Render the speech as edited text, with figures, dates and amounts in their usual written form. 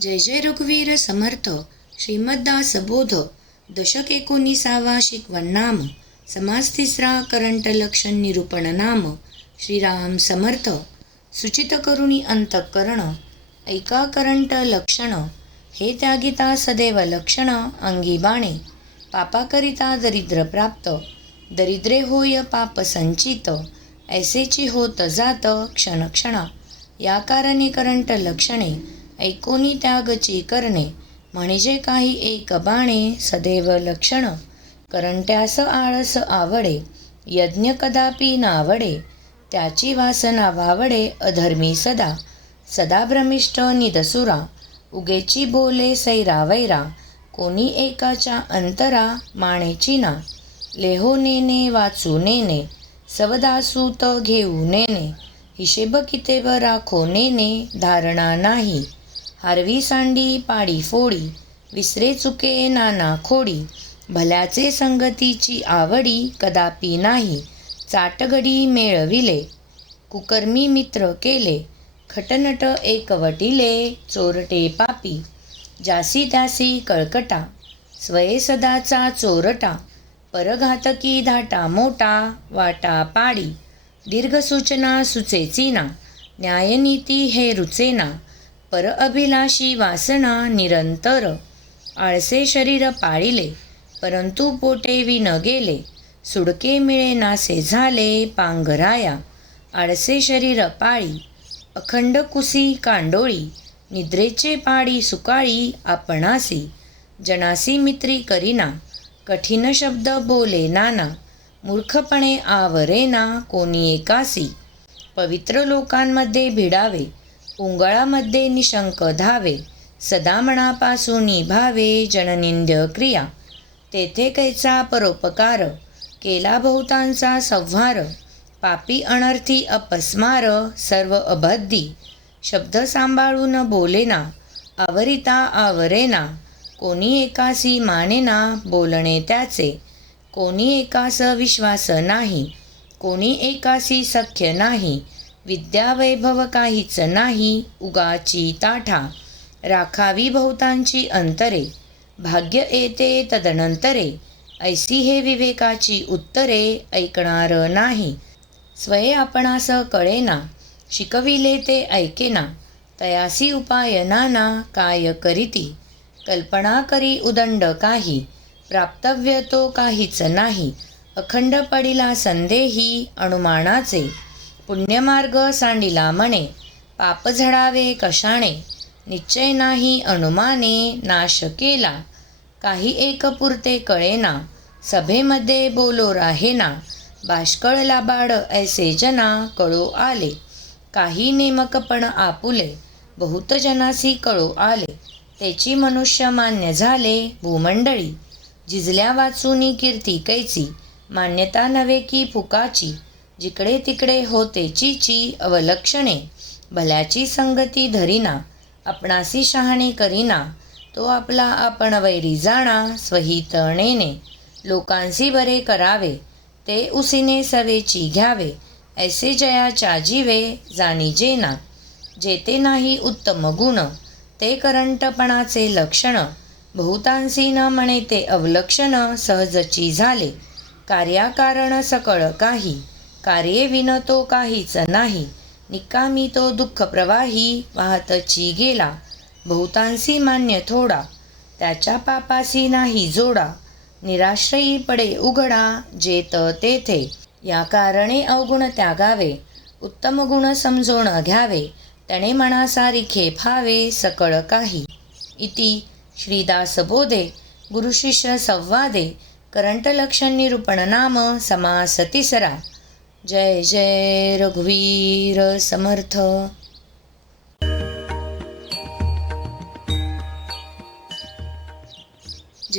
जय जय रघुवीर समर्थ. श्रीमद्दासबोध दशक 19 शिकवण नाम. समास तिसरा. करंट लक्षण निरूपण नाम. श्रीराम समर्थ. सुचित करुणी अंतःकरण. ऐका करंट लक्षण. हे त्यागिता सदैव लक्षण. अंगी बाणे पापाकरिता दरिद्र प्राप्त. दरिद्रे होय पाप संचित. ऐसेची होत जात क्षणक्षणा. या कारणे करंट लक्षणे. ऐकोनी त्यागची करणे. म्हणजे काही एक बाणे सदैव लक्षण. करंट्यास आळस आवडे. यज्ञ कदापि नावडे. त्याची वासना वावडे. अधर्मी सदा सदा भ्रमिष्ट निदसुरा. उगेची बोले सैरा वैरा. कोणी एकाच्या अंतरा माणेची ना. लेहो नेने वाचू नेने. सवदासूत घेऊ नेने. हिशेब कितेव राखो नेने. धारणा नाही हारवी सांडी पाडी फोडी. विसरे चुके नाना खोडी. भल्याचे संगतीची आवडी कदापि नाही. चाटगडी मेळविले कुकर्मी मित्र केले. खटनट एकवटिले चोरटे पापी. जासी त्यासी कळकटा स्वये सदाचा चोरटा. परघातकी धाटा मोठा वाटा पाडी. दीर्घ सूचना सुचेचीना. न्यायनीती हे रुचेना. पर अभिलाषी वासना निरंतर. आळसे शरीर पाळिले परंतु पोटे विन गेले. सुडके मिळे नासे झाले पांघराया. आळसे शरीर पाळी अखंड कुसी कांडोळी. निद्रेचे पाडी सुकाळी आपणासी. जनासी मित्री करीना. कठीण शब्द बोले नाना. मूर्खपणे आवरेना कोणी एकासी. पवित्र लोकांमध्ये भिडावे. उंगळामध्ये निशंक धावे. सदा मनापासून भावे जननिंद्य क्रिया. तेथे कैचा परोपकार. केला बहुतांचा संहार. पापी अनर्थी अपस्मार सर्व अबद्धी. शब्द सांभाळून बोलेना. आवरिता आवरेना. कोणी एकासी मानेना बोलणे त्याचे. कोणी एकास विश्वास नाही. कोणी एकासी सख्य नाही. विद्या वैभव काहीच नाही. उगाची ताठा राखावी बहुतांची अंतरे. भाग्य येते तदनंतरे. ऐसी हे विवेकाची उत्तरे. ऐकणार नाही स्वये आपणास कळेना. शिकविले ते ऐकेना. तयासी उपाय नाना काय करीती. कल्पना करी उदंड काही. प्राप्तव्य तो काहीच नाही. अखंड पडिला संदेही अनुमानाचे. पुण्यमार्ग सांडिला म्हणे. पाप झडावे कशाने. निश्चय नाही अनुमाने नाश केला. काही एक पुरते कळेना. सभेमध्ये बोलो राहेना. बाष्कळ लाबाड ऐसे जना कळो आले. काही नेमकपण आपुले. बहुत जनासी कळो आले. त्याची मनुष्य मान्य झाले भूमंडळी. झिजल्या वाचूनी कीर्ती कैची. मान्यता नव्हे की फुकाची. जिकडे तिकडे होते चीची अवलक्षणे. भल्याची संगती धरीना. आपणासी शहाणे करीना. तो आपला आपण वैरी जाणा स्वहितणेने. लोकांसी बरे करावे ते उसीने सवेची घ्यावे. ऐसे जयाच्या जीवे जाणीजेना. जेते नाही उत्तम गुण ते करंटपणाचे लक्षण. बहुतांसी न म्हणे ते अवलक्षण सहजची झाले. कार्याकारण सकळ काही. कार्ये विन तो काहीच नाही. निकामी तो दुःख प्रवाही वाहतची गेला. बहुतांसी मान्य थोडा त्याच्या पापासी नाही जोडा. निराश्रयी पडे उघडा जेत तेथे. या कारणे अवगुण त्यागावे. उत्तम गुण समजून घ्यावे. तणे मनासारिखे फावे सकळ काही. इति श्रीदासबोधे गुरुशिष्य संवादे करंट लक्षण निरूपण नाम समास तिसरा. जय जय रघुवीर समर्थ.